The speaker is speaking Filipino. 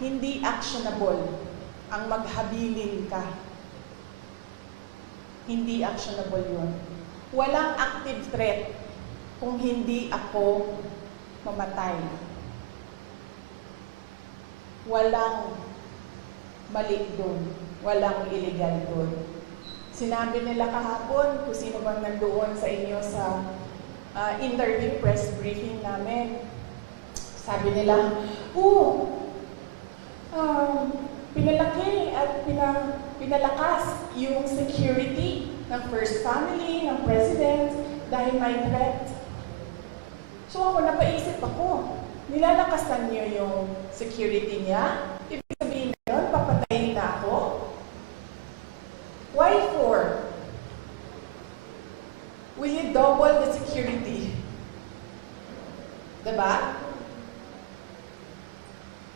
hindi actionable ang maghabilin ka. Hindi actionable yun. Walang active threat kung hindi ako mamatay. Walang mali doon. Walang illegal doon. Sinabi nila kahapon, kung sino bang nandoon sa inyo sa interview, press briefing namin, sabi nila, pinalaki at pinalakas yung security ng First Family, ng President, dahil may threat. So ako, napaisip ako, nilalakasan niyo yung security niya? If